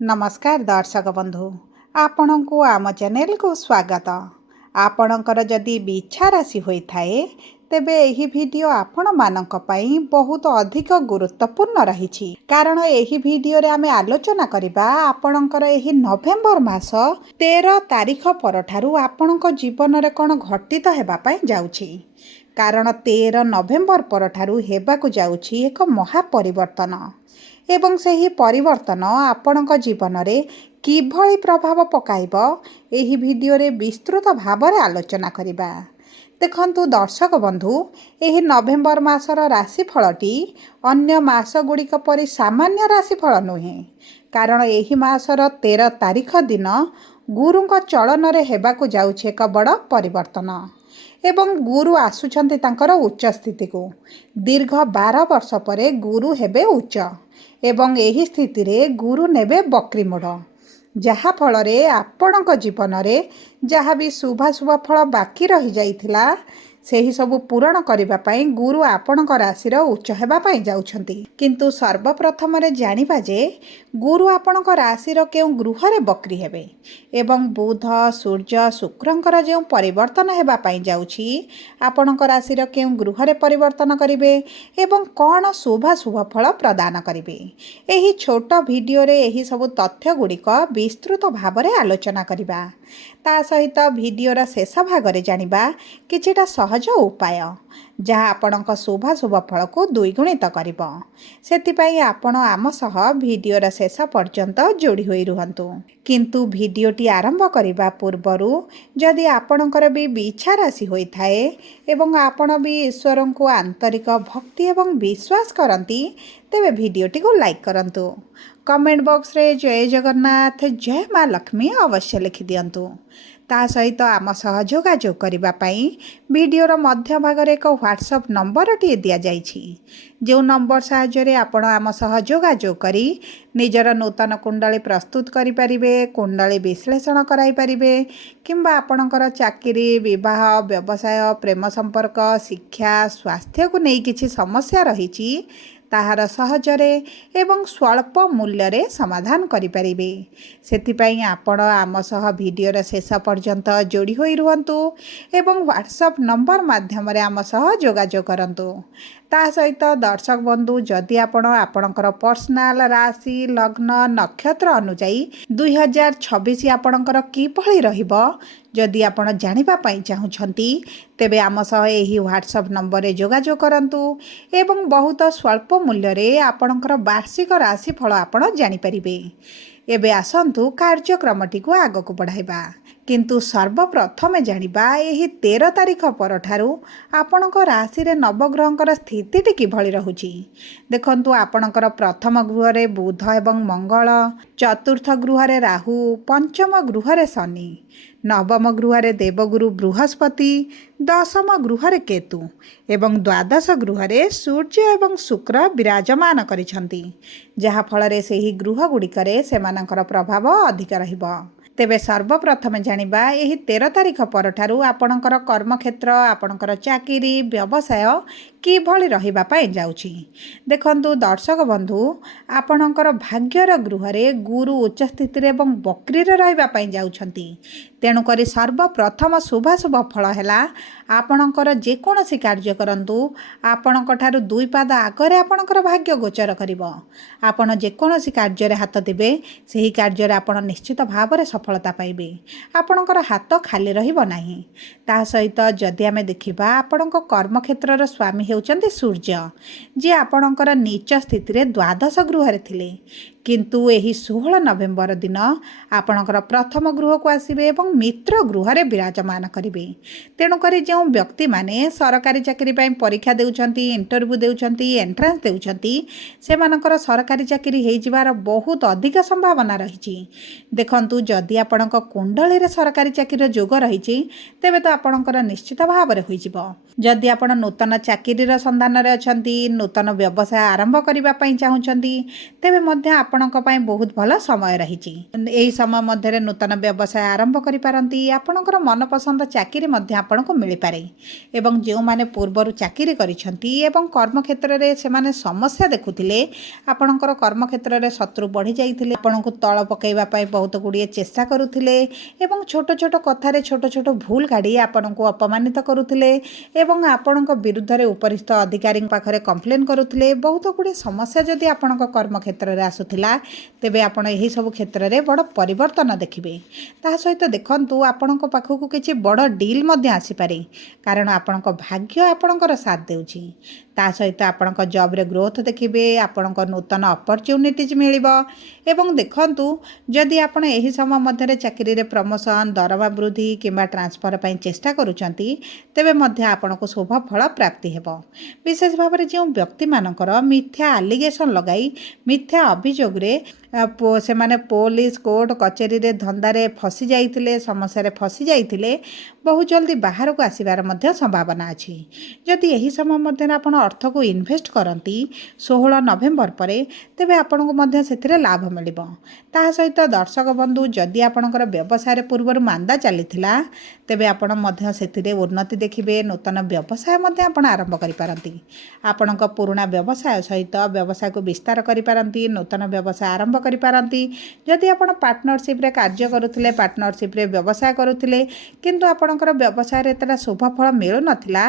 नमस्कार दर्शक बंधु आपण को आम चैनल को स्वागत। आपणकर जदि बिच्छा राशि होता है तेबे एही वीडियो आपण मानक पई बहुत अधिक गुरुत्वपूर्ण रही कारण एही वीडियो रे आमे आलोचना करिबा आपणकर एही नवेम्बर मास 13 तारिख परठारु आपणक जीवन रे कोन घटित हेबा पई जाउछि। कारण 13 नवेम्बर परठारु हेबाकु जाउछि एक महापरिवर्तन एवं सही परिवर्तन आपणक जीवन रे किभଳି प्रभाव पकाइब एही वीडियो रे विस्तृत भाव रे आलोचना करिबा। देखंतु दर्शक बंधु एही नवेम्बर मासर राशिफलटी अन्य मास गुड़िक परि सामान्य राशिफल नुहे कारण एही मासर 13 तारिख दिन गुरुଙ୍କ चलन रे हेबाकु जाउछि एक बड़ परिवर्तन एवं गुरु आसुछन्ति तांकर उच्च स्थिति को दीर्घ 12 वर्ष परे गुरु हेबे उच्च एवं एही स्थिति रे गुरु नेबे बक्री मोड़ जहा फल रे आपणक जीवन रे जहा भी शुभाशुभ फल बाकी रही जाइथिला सेही सबु पूरण करिबा पई गुरु आपणक राशि रो उच्च हेबा पई जाउछन्ति। किंतु सर्वप्रथम रे जानिबा जे गुरु आपणक राशि रो केउ गृह रे बक्री हेबे एवं बुध सूर्य शुक्रंकर जे परिवर्तन हेबा पई जाउछि आपणक राशि रो केउ गृह रे परिवर्तन करिवे एवं कोन शुभाशुभ फल प्रदान करिवे। एही छोट वीडियो रे एही सबु तथ्य गुड़िक विस्तृत भाव रे आलोचना करिबा। ता सहित वीडियोर शेष भाग रे जानिबा किछिटा सहज उपाय जहाँ आपणक शुभाशुभ फल को द्विगुणित करिब। सेतिपई आपण आम सह वीडियोर शेष पर्यंत जोड़ी होई रुहंतु। किंतु वीडियोटी आरंभ करिबा पूर्वरु जदि आपणकर भी बिच्छा राशि होइथाए एवं आपण भी ईश्वर को आंतरिक भक्ति एवं विश्वास करंती तेबे वीडियोटी को लाइक करंतु। कमेंट बॉक्स रे जय जगन्नाथ जय माँ लक्ष्मी अवश्य लिखि दियंतु। ता सहित आम सह जोगाजोग करिबा पई वीडियोर मध्य भाग रे एक व्हाट्सएप नंबर टी दिया जाइछि जो नंबर साहाय्य रे आपण आम सह जोगाजोग करी निजर नूतन कुंडली प्रस्तुत करि परिबे कुंडली विश्लेषण कराई परिबे किंबा आपणकर चाकरी विवाह व्यवसाय प्रेम संपर्क शिक्षा स्वास्थ्य को नहीं किछि समस्या रहिछि ताहार सहजरे एवं स्वल्प मूल्य रे समाधान करि परिबे। सेतिपई आपण आम सह वीडियोर शेष पर्यंत जोड़ी होई रुहंतु एवं व्हाट्सएप नंबर माध्यम रे आम सह जोगाजोग करंतु। ता सहित दर्शक बंधु जदि आपण आपणकर पर्सनाल राशि लग्न नक्षत्र अनुसाई 2026 आपणकर किभଳି रहिबो जदि आपण जानिबा पई चाहुछंती तेबे आम सह एही व्हाट्सएप नंबर रे जोगाजोग करंतु एवं बहुत स्वल्प मूल्य रे आपणकर वार्षिक राशि फल आपण जानि परिबे। एबे आसंतु कार्यक्रमटी को आग को बढ़ाइबा। किंतु सर्वप्रथमे जानिबा एही 13 तारिख परठारु आपणक राशि रे नवग्रहंकर स्थितिटी किभଳି रहुछि। देखंतु आपणकर प्रथम गृह रे बुध एवं मंगल चतुर्थ गृह रे राहु पंचम गृह रे शनि नवम गृह रे देवगुरु बृहस्पति दशम गृह रे केतु एवं द्वादश गृह रे सूर्य एवं शुक्र विराजमान करिछंती जहा फल रे सेही गृह गुड़िकरे सेमानकर प्रभाव अधिक रहिबो। तेबे सर्वप्रथम जानिबा एही 13 तारिख परठारु आपणकर कर्मक्षेत्र आपणकर चाकरी व्यवसाय किभଳି रहिबा पई जाउछि। देखंतु दर्शक बंधु आपणकर भाग्यर गृह रे गुरु उच्च स्थिति रे एवं बक्री रे रहिबा पई जाउछंती तेणु करी सर्वप्रथम शुभाशुभ फल हैला आपणकर जे कोनोसी कार्य करंतु आपणक ठारु दुई पाद आगरे आपणकर भाग्य गोचर करिवो। आपण जे कोनोसी कार्य रे हाथ देबे सेही कार्य रे आपण निश्चित भाव रे सफलता पाइबे आपणकर हाथ खाली रहिबो नाही। ता सहित जदि आमे देखिबा आपणक कर्मक्षेत्र रो स्वामी हेउचंती सूर्य जे आपणकर नीच स्थिति रे द्वादश गृह रे थिले किंतु एही 16 नवेम्बर दिन आपणकर प्रथम गृह को आसीबे एवं मित्र गृह रे विराजमान करिवे। तेणु करी जो व्यक्ति माने सरकारी चाकरी पई परीक्षा देउछंती इंटरव्यू देउछंती एंट्रांस देउछंती सेमानकर सरकारी चाकरी हेइ जिवार बहुत अधिक संभावना रहिछि। देखंतु जदि आपणक कुंडली रे सरकारी चाकरी जोग रहिछि तेबे तो आपणकर निश्चित भाव रे होई जिवो। जदि आपण नूतन चाकरी रो संधान रे अछंती नूतन व्यवसाय आरंभ करिबा पई चाहुछंती तेबे मध्ये ଆପଣଙ୍କ ପାଇଁ ବହୁତ ଭଲ ସମୟ ରହିଛି। ଏହି ସମୟ ମଧ୍ୟରେ ନୂତନ ବ୍ୟବସାୟ ଆରମ୍ଭ କରିପାରନ୍ତି। ଆପଣଙ୍କର ମନପସନ୍ଦ ଚାକିରି ମଧ୍ୟ ଆପଣଙ୍କୁ ମିଳିପାରେ ଏବଂ ଯେଉଁମାନେ ପୂର୍ବରୁ ଚାକିରି କରିଛନ୍ତି ଏବଂ କର୍ମକ୍ଷେତ୍ରରେ ସେମାନେ ସମସ୍ୟା ଦେଖୁଥିଲେ, ଆପଣଙ୍କର କର୍ମକ୍ଷେତ୍ରରେ ଶତ୍ରୁ ବଢ଼ିଯାଇଥିଲେ, ଆପଣଙ୍କୁ ତଳ ପକାଇବା ପାଇଁ ବହୁତ ଗୁଡ଼ିଏ ଚେଷ୍ଟା କରୁଥିଲେ ଏବଂ ଛୋଟ ଛୋଟ କଥାରେ ଛୋଟ ଛୋଟ ଭୁଲ କାଢ଼ି ଆପଣଙ୍କୁ ଅପମାନିତ କରୁଥିଲେ ଏବଂ ଆପଣଙ୍କ ବିରୁଦ୍ଧରେ ଉପରିସ୍ଥ ଅଧିକାରୀଙ୍କ ପାଖରେ କମ୍ପ୍ଲେନ୍ କରୁଥିଲେ। ବହୁତ ଗୁଡ଼ିଏ ସମସ୍ୟା ଯଦି ଆପଣଙ୍କ କର୍ମକ୍ଷେତ୍ରରେ ଆସୁଥିଲା, ତେବେ ଆପଣ ଏହିସବୁ କ୍ଷେତ୍ରରେ ବଡ଼ ପରିବର୍ତ୍ତନ ଦେଖିବେ। ତାହା ସହିତ ଦେଖନ୍ତୁ, ଆପଣଙ୍କ ପାଖକୁ କିଛି ବଡ଼ ଡିଲ୍ ମଧ୍ୟ ଆସିପାରେ, କାରଣ ଆପଣଙ୍କ ଭାଗ୍ୟ ଆପଣଙ୍କର ସାଥ ଦେଉଛି। ତା ସହିତ ଆପଣଙ୍କ ଜବ୍ରେ ଗ୍ରୋଥ୍ ଦେଖିବେ, ଆପଣଙ୍କ ନୂତନ ଅପରଚ୍ୟୁନିଟିଜ୍ ମିଳିବ ଏବଂ ଦେଖନ୍ତୁ, ଯଦି ଆପଣ ଏହି ସମୟ ମଧ୍ୟରେ ଚାକିରିରେ ପ୍ରମୋସନ୍, ଦରମା ବୃଦ୍ଧି କିମ୍ବା ଟ୍ରାନ୍ସଫର ପାଇଁ ଚେଷ୍ଟା କରୁଛନ୍ତି, ତେବେ ମଧ୍ୟ ଆପଣଙ୍କୁ ଶୁଭ ଫଳ ପ୍ରାପ୍ତି ହେବ। ବିଶେଷ ଭାବରେ ଯେଉଁ ବ୍ୟକ୍ତିମାନଙ୍କର ମିଥ୍ୟା ଆଲିଗେସନ୍ ଲଗାଇ ମିଥ୍ୟା ଅଭିଯୋଗରେ ସେମାନେ ପୋଲିସ କୋର୍ଟ କଚେରୀରେ ଧନ୍ଦାରେ ଫସି ଯାଇଥିଲେ, ସମସ୍ୟାରେ ଫସି ଯାଇଥିଲେ, ବହୁ ଜଲ୍ଦି ବାହାରକୁ ଆସିବାର ମଧ୍ୟ ସମ୍ଭାବନା ଅଛି। ଯଦି ଏହି ସମୟ ମଧ୍ୟରେ ଆପଣ ଅର୍ଥକୁ ଇନଭେଷ୍ଟ କରନ୍ତି 16 ନଭେମ୍ବର ପରେ, ତେବେ ଆପଣଙ୍କୁ ମଧ୍ୟ ସେଥିରେ ଲାଭ ମିଳିବ। ତାହା ସହିତ ଦର୍ଶକ ବନ୍ଧୁ, ଯଦି ଆପଣଙ୍କର ବ୍ୟବସାୟରେ ପୂର୍ବରୁ ମାନ୍ଦା ଚାଲିଥିଲା, ତେବେ ଆପଣ ମଧ୍ୟ ସେଥିରେ ଉନ୍ନତି ଦେଖିବେ। ନୂତନ ବ୍ୟବସାୟ ମଧ୍ୟ ଆପଣ ଆରମ୍ଭ କରିପାରନ୍ତି। ଆପଣଙ୍କ ପୁରୁଣା ବ୍ୟବସାୟ ସହିତ ବ୍ୟବସାୟକୁ ବିସ୍ତାର କରିପାରନ୍ତି, ନୂତନ ବ୍ୟବସାୟ ଆରମ୍ଭ କରିପାରନ୍ତି। ଯଦି ଆପଣ ପାର୍ଟନରସିପ୍ରେ କାର୍ଯ୍ୟ କରୁଥିଲେ, ପାର୍ଟନରସିପ୍ରେ ବ୍ୟବସାୟ କରୁଥିଲେ, କିନ୍ତୁ ଆପଣଙ୍କର ବ୍ୟବସାୟରେ ଏତେଟା ଶୁଭ ଫଳ ମିଳୁନଥିଲା,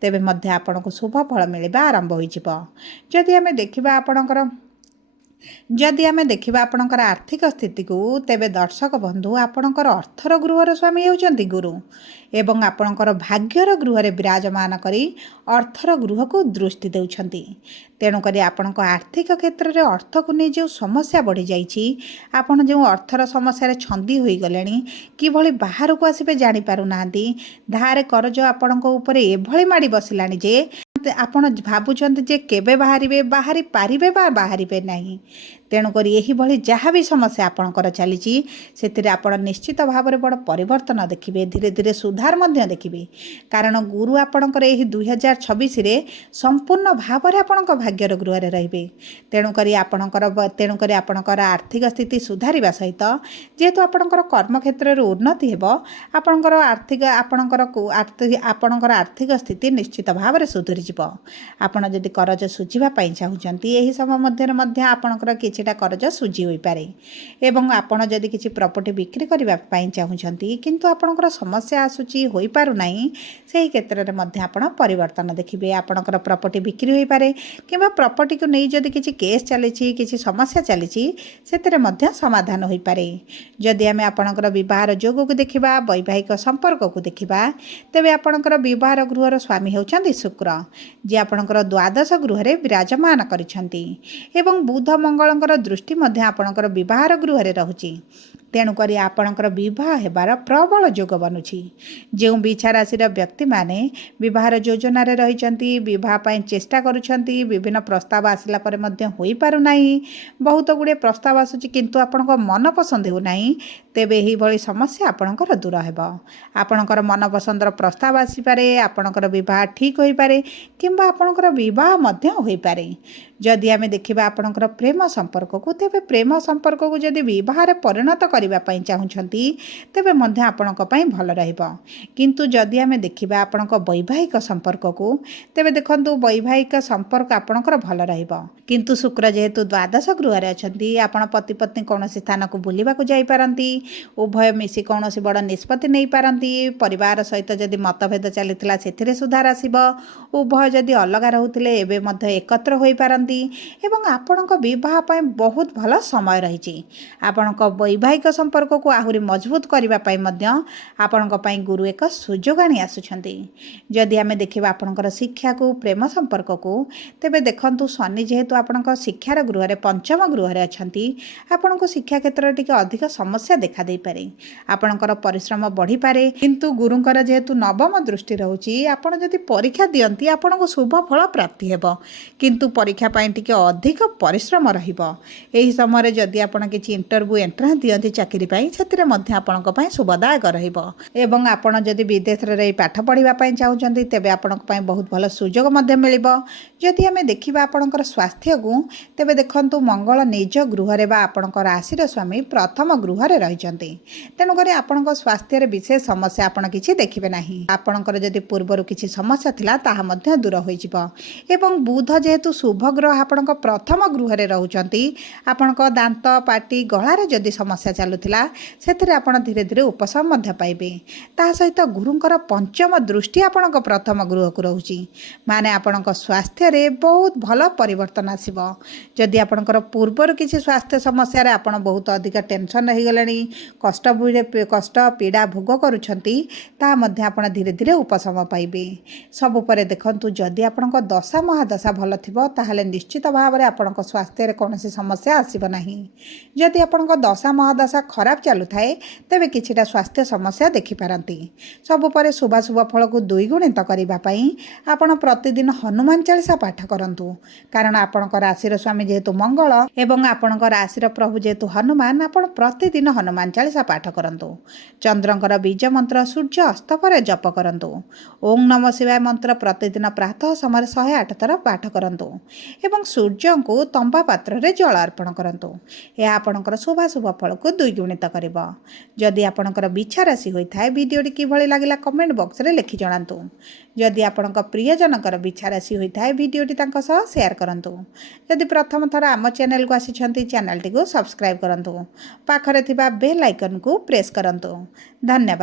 ତେବେ ମଧ୍ୟ ଆପଣଙ୍କୁ ଶୁଭ ଫଳ ମିଳିବା ଆରମ୍ଭ ହୋଇଯିବ। ଯଦି ଆମେ ଦେଖିବା ଆପଣଙ୍କର ଆର୍ଥିକ ସ୍ଥିତିକୁ, ତେବେ ଦର୍ଶକ ବନ୍ଧୁ, ଆପଣଙ୍କର ଅର୍ଥର ଗୃହର ସ୍ୱାମୀ ହେଉଛନ୍ତି ଗୁରୁ ଏବଂ ଆପଣଙ୍କର ଭାଗ୍ୟର ଗୃହରେ ବିରାଜମାନ କରି ଅର୍ଥର ଗୃହକୁ ଦୃଷ୍ଟି ଦେଉଛନ୍ତି। ତେଣୁକରି ଆପଣଙ୍କ ଆର୍ଥିକ କ୍ଷେତ୍ରରେ ଅର୍ଥକୁ ନେଇ ଯେଉଁ ସମସ୍ୟା ବଢ଼ିଯାଇଛି, ଆପଣ ଯେଉଁ ଅର୍ଥର ସମସ୍ୟାରେ ଛନ୍ଦି ହୋଇଗଲେଣି, କିଭଳି ବାହାରକୁ ଆସିବେ ଜାଣିପାରୁନାହାନ୍ତି, ଧାର କରଜ ଆପଣଙ୍କ ଉପରେ ଏଭଳି ମାଡ଼ି ବସିଲାଣି ଯେ ଆପଣ ଭାବୁଛନ୍ତି ଯେ କେବେ ବାହାରି ପାରିବେ ବା ବାହାରିବେ ନାହିଁ। ତେଣୁକରି ଏହିଭଳି ଯାହା ବି ସମସ୍ୟା ଆପଣଙ୍କର ଚାଲିଛି, ସେଥିରେ ଆପଣ ନିଶ୍ଚିତ ଭାବରେ ବଡ଼ ପରିବର୍ତ୍ତନ ଦେଖିବେ, ଧୀରେ ଧୀରେ ସୁଧାର ମଧ୍ୟ ଦେଖିବେ। କାରଣ ଗୁରୁ ଆପଣଙ୍କର ଏହି 2026ରେ ସମ୍ପୂର୍ଣ୍ଣ ଭାବରେ ଆପଣଙ୍କ ଭାଗ୍ୟର ଗୃହରେ ରହିବେ। ତେଣୁକରି ଆପଣଙ୍କର ଆର୍ଥିକ ସ୍ଥିତି ସୁଧାରିବା ସହିତ, ଯେହେତୁ ଆପଣଙ୍କର କର୍ମକ୍ଷେତ୍ରରେ ଉନ୍ନତି ହେବ, ଆପଣଙ୍କର ଆର୍ଥିକ ସ୍ଥିତି ନିଶ୍ଚିତ ଭାବରେ ସୁଧୁରିଯିବ। ଆପଣ ଯଦି କରଜ ଶୁଝିବା ପାଇଁ ଚାହୁଁଛନ୍ତି, ଏହି ସମୟ ମଧ୍ୟରେ ମଧ୍ୟ ଆପଣଙ୍କର କିଛିଟା କରଜ ଶୁଝି ହୋଇପାରେ ଏବଂ ଆପଣ ଯଦି କିଛି ପ୍ରପର୍ଟି ବିକ୍ରି କରିବା ପାଇଁ ଚାହୁଁଛନ୍ତି, କିନ୍ତୁ ଆପଣଙ୍କର ସମସ୍ୟା ଆସୁଛି, ହୋଇପାରୁନାହିଁ, ସେହି କ୍ଷେତ୍ରରେ ମଧ୍ୟ ଆପଣ ପରିବର୍ତ୍ତନ ଦେଖିବେ। ଆପଣଙ୍କର ପ୍ରପର୍ଟି ବିକ୍ରି ହୋଇପାରେ କିମ୍ବା ପ୍ରପର୍ଟିକୁ ନେଇ ଯଦି କିଛି କେସ୍ ଚାଲିଛି, କିଛି ସମସ୍ୟା ଚାଲିଛି, ସେଥିରେ ମଧ୍ୟ ସମାଧାନ ହୋଇପାରେ। ଯଦି ଆମେ ଆପଣଙ୍କର ବିବାହର ଯୋଗକୁ ଦେଖିବା, ବୈବାହିକ ସମ୍ପର୍କକୁ ଦେଖିବା, ତେବେ ଆପଣଙ୍କର ବିବାହର ଗୃହର ସ୍ୱାମୀ ହେଉଛନ୍ତି ଶୁକ୍ର, ଯିଏ ଆପଣଙ୍କର ଦ୍ୱାଦଶ ଗୃହରେ ବିରାଜମାନ କରିଛନ୍ତି ଏବଂ ବୁଧ ମଙ୍ଗଳଙ୍କର ଦୃଷ୍ଟି ମଧ୍ୟ ଆପଣଙ୍କର ବିବାହର ଗୃହରେ ରହୁଛି। ତେଣୁକରି ଆପଣଙ୍କର ବିବାହ ହେବାର ପ୍ରବଳ ଯୋଗ ବନୁଛି। ଯେଉଁ ବିଛା ରାଶିର ବ୍ୟକ୍ତିମାନେ ବିବାହର ଯୋଜନାରେ ରହିଛନ୍ତି, ବିବାହ ପାଇଁ ଚେଷ୍ଟା କରୁଛନ୍ତି, ବିଭିନ୍ନ ପ୍ରସ୍ତାବ ଆସିଲା ପରେ ମଧ୍ୟ ହୋଇପାରୁନାହିଁ, ବହୁତ ଗୁଡ଼ିଏ ପ୍ରସ୍ତାବ ଆସୁଛି କିନ୍ତୁ ଆପଣଙ୍କ ମନ ପସନ୍ଦ ହେଉନାହିଁ, ତେବେ ଏହିଭଳି ସମସ୍ୟା ଆପଣଙ୍କର ଦୂର ହେବ। ଆପଣଙ୍କର ମନପସନ୍ଦର ପ୍ରସ୍ତାବ ଆସିପାରେ, ଆପଣଙ୍କର ବିବାହ ଠିକ୍ ହୋଇପାରେ କିମ୍ବା ଆପଣଙ୍କର ବିବାହ ମଧ୍ୟ ହୋଇପାରେ। ଯଦି ଆମେ ଦେଖିବା ଆପଣଙ୍କର ପ୍ରେମ ସମ୍ପର୍କକୁ, ତେବେ ପ୍ରେମ ସମ୍ପର୍କକୁ ଯଦି ବିବାହରେ ପରିଣତ କରିବା ପାଇଁ ଚାହୁଁଛନ୍ତି, ତେବେ ମଧ୍ୟ ଆପଣଙ୍କ ପାଇଁ ଭଲ ରହିବ। କିନ୍ତୁ ଯଦି ଆମେ ଦେଖିବା ଆପଣଙ୍କ ବୈବାହିକ ସମ୍ପର୍କକୁ, ତେବେ ଦେଖନ୍ତୁ, ବୈବାହିକ ସମ୍ପର୍କ ଆପଣଙ୍କର ଭଲ ରହିବ। କିନ୍ତୁ ଶୁକ୍ର ଯେହେତୁ ଦ୍ୱାଦଶ ଗୃହରେ ଅଛନ୍ତି, ଆପଣ ପତି ପତ୍ନୀ କୌଣସି ସ୍ଥାନକୁ ବୁଲିବାକୁ ଯାଇପାରନ୍ତି, ଉଭୟ ମିଶି କୌଣସି ବଡ଼ ନିଷ୍ପତ୍ତି ନେଇପାରନ୍ତି, ପରିବାର ସହିତ ଯଦି ମତଭେଦ ଚାଲିଥିଲା ସେଥିରେ ସୁଧାର ଆସିବ, ଉଭୟ ଯଦି ଅଲଗା ରହୁଥିଲେ ଏବେ ମଧ୍ୟ ଏକତ୍ର ହୋଇପାରନ୍ତି ଏବଂ ଆପଣଙ୍କ ବିବାହ ପାଇଁ ବହୁତ ଭଲ ସମୟ ରହିଛି। ଆପଣଙ୍କ ବୈବାହିକ ସମ୍ପର୍କକୁ ଆହୁରି ମଜବୁତ କରିବା ପାଇଁ ମଧ୍ୟ ଆପଣଙ୍କ ପାଇଁ ଗୁରୁ ଏକ ସୁଯୋଗ ଆଣି ଆସୁଛନ୍ତି। ଯଦି ଆମେ ଦେଖିବା ଆପଣଙ୍କର ଶିକ୍ଷାକୁ, ପ୍ରେମ ସମ୍ପର୍କକୁ, ତେବେ ଦେଖନ୍ତୁ, ଶନି ଯେହେତୁ ଆପଣଙ୍କ ଶିକ୍ଷାର ଗୃହରେ ପଞ୍ଚମ ଗୃହରେ ଅଛନ୍ତି, ଆପଣଙ୍କୁ ଶିକ୍ଷା କ୍ଷେତ୍ରରେ ଟିକେ ଅଧିକ ସମସ୍ୟା ଦେଖାଦେଇପାରେ, ଆପଣଙ୍କର ପରିଶ୍ରମ ବଢ଼ିପାରେ। କିନ୍ତୁ ଗୁରୁଙ୍କର ଯେହେତୁ ନବମ ଦୃଷ୍ଟି ରହୁଛି, ଆପଣ ଯଦି ପରୀକ୍ଷା ଦିଅନ୍ତି, ଆପଣଙ୍କୁ ଶୁଭ ଫଳ ପ୍ରାପ୍ତି ହେବ, କିନ୍ତୁ ପରୀକ୍ଷା ପାଇଁ ଟିକେ ଅଧିକ ପରିଶ୍ରମ ରହିବ। ଏହି ସମୟରେ ଯଦି ଆପଣ କିଛି ଇଣ୍ଟରଭ୍ୟୁ ଏଣ୍ଟ୍ରାନ୍ସ ଦିଅନ୍ତି ଚାକିରି ପାଇଁ ସେଥିରେ ମଧ୍ୟ ଆପଣଙ୍କ ପାଇଁ ଶୁଭଦାୟକ ରହିବ ଏବଂ ଆପଣ ଯଦି ବିଦେଶରେ ରହି ପାଠ ପଢ଼ିବା ପାଇଁ ଚାହୁଁଛନ୍ତି ତେବେ ଆପଣଙ୍କ ପାଇଁ ବହୁତ ଭଲ ସୁଯୋଗ ମଧ୍ୟ ମିଳିବ। ଯଦି ଆମେ ଦେଖିବା ଆପଣଙ୍କର ସ୍ୱାସ୍ଥ୍ୟକୁ ତେବେ ଦେଖନ୍ତୁ ମଙ୍ଗଳ ନିଜ ଗୃହରେ ବା ଆପଣଙ୍କ ରାଶିର ସ୍ୱାମୀ ପ୍ରଥମ ଗୃହରେ ରହିଛନ୍ତି। ତେଣୁକରି ଆପଣଙ୍କ ସ୍ୱାସ୍ଥ୍ୟରେ ବିଶେଷ ସମସ୍ୟା ଆପଣ କିଛି ଦେଖିବେ ନାହିଁ। ଆପଣଙ୍କର ଯଦି ପୂର୍ବରୁ କିଛି ସମସ୍ୟା ଥିଲା ତାହା ମଧ୍ୟ ଦୂର ହୋଇଯିବ ଏବଂ ବୁଧ ଯେହେତୁ ଶୁଭ ଗ୍ରହ ଆପଣଙ୍କ ପ୍ରଥମ ଗୃହରେ ରହୁଛନ୍ତି ଆପଣଙ୍କ ଦାନ୍ତ ପାଟି ଗଳାରେ ଯଦି ସମସ୍ୟା ଚାଲୁଥିଲା ସେଥିରେ ଆପଣ ଧୀରେ ଧୀରେ ଉପଶମ ମଧ୍ୟ ପାଇବେ। ତା ସହିତ ଗୁରୁଙ୍କର ପଞ୍ଚମ ଦୃଷ୍ଟି ଆପଣଙ୍କ ପ୍ରଥମ ଗୃହକୁ ରହୁଛି ମାନେ ଆପଣଙ୍କ ସ୍ୱାସ୍ଥ୍ୟରେ ବହୁତ ଭଲ ପରିବର୍ତ୍ତନ ଆସିବ। ଯଦି ଆପଣଙ୍କର ପୂର୍ବରୁ କିଛି ସ୍ୱାସ୍ଥ୍ୟ ସମସ୍ୟାରେ ଆପଣ ବହୁତ ଅଧିକ ଟେନସନ୍ ହେଇଗଲେଣି କଷ୍ଟ ପୀଡ଼ା ଭୋଗ କରୁଛନ୍ତି ତାହା ମଧ୍ୟ ଆପଣ ଧୀରେ ଧୀରେ ଉପଶମ ପାଇବେ। ସବୁ ପରେ ଦେଖନ୍ତୁ ଯଦି ଆପଣଙ୍କ ଦଶା ମହାଦଶା ଭଲ ଥିବ ତାହେଲେ ନିଶ୍ଚିତ ଭାବରେ ଆପଣଙ୍କ ସ୍ୱାସ୍ଥ୍ୟରେ କୌଣସି ସମସ୍ୟା ଆସିବ ନାହିଁ। ଯଦି ଆପଣଙ୍କ ଦଶା ମହାଦଶା ଖରାପ ଚାଲୁଥାଏ ତେବେ କିଛିଟା ସ୍ୱାସ୍ଥ୍ୟ ସମସ୍ୟା ଦେଖିପାରନ୍ତି। ସବୁ ପରେ ଶୁଭାଶୁଭ ଫଳକୁ ଦ୍ୱିଗୁଣିତ କରିବା ପାଇଁ ଆପଣ ପ୍ରତିଦିନ ହନୁମାନ ଚାଳିଶା ପାଠ କରନ୍ତୁ କାରଣ ଆପଣଙ୍କ ରାଶିର ସ୍ୱାମୀ ଯେହେତୁ ମଙ୍ଗଳ ଏବଂ ଆପଣଙ୍କ ରାଶିର ପ୍ରଭୁ ଯେହେତୁ ହନୁମାନ ଆପଣ ପ୍ରତିଦିନ ହନୁମାନ ଚାଳିଶା ପାଠ କରନ୍ତୁ। ଚନ୍ଦ୍ରଙ୍କର ବୀଜ ମନ୍ତ୍ର ସୂର୍ଯ୍ୟ ଅସ୍ତ ପରେ ଜପ କରନ୍ତୁ। ଓଁ ନମଃ ଶିବାୟ ମନ୍ତ୍ର ପ୍ରତିଦିନ ପ୍ରାତଃ ସମୟରେ 108 ଥର ପାଠ କରନ୍ତୁ ଏବଂ ସୂର୍ଯ୍ୟଙ୍କୁ ତମ୍ବା ପାତ୍ରରେ ଜଳ ଅର୍ପଣ କରନ୍ତୁ। ଏହା ଆପଣଙ୍କର ଶୁଭାଶୁଭ ଫଳକୁ ଦ୍ୱିଗୁଣିତ କରିବ। ଯଦି ଆପଣଙ୍କର ବିଛା ରାଶି ହୋଇଥାଏ ଭିଡ଼ିଓଟି କିଭଳି ଲାଗିଲା କମେଣ୍ଟ ବକ୍ସରେ ଲେଖି ଜଣାନ୍ତୁ। ଯଦି ଆପଣଙ୍କ ପ୍ରିୟଜନଙ୍କର ବିଛା ରାଶି ହୋଇଥାଏ ଭିଡ଼ିଓଟି ତାଙ୍କ ସହ ସେୟାର କରନ୍ତୁ। ଯଦି ପ୍ରଥମ ଥର ଆମ ଚ୍ୟାନେଲକୁ ଆସିଛନ୍ତି ଚ୍ୟାନେଲଟିକୁ ସବସ୍କ୍ରାଇବ୍ କରନ୍ତୁ। ପାଖରେ ଥିବା ବେଲ୍ ଆଇକନକୁ ପ୍ରେସ୍ କରନ୍ତୁ। ଧନ୍ୟବାଦ।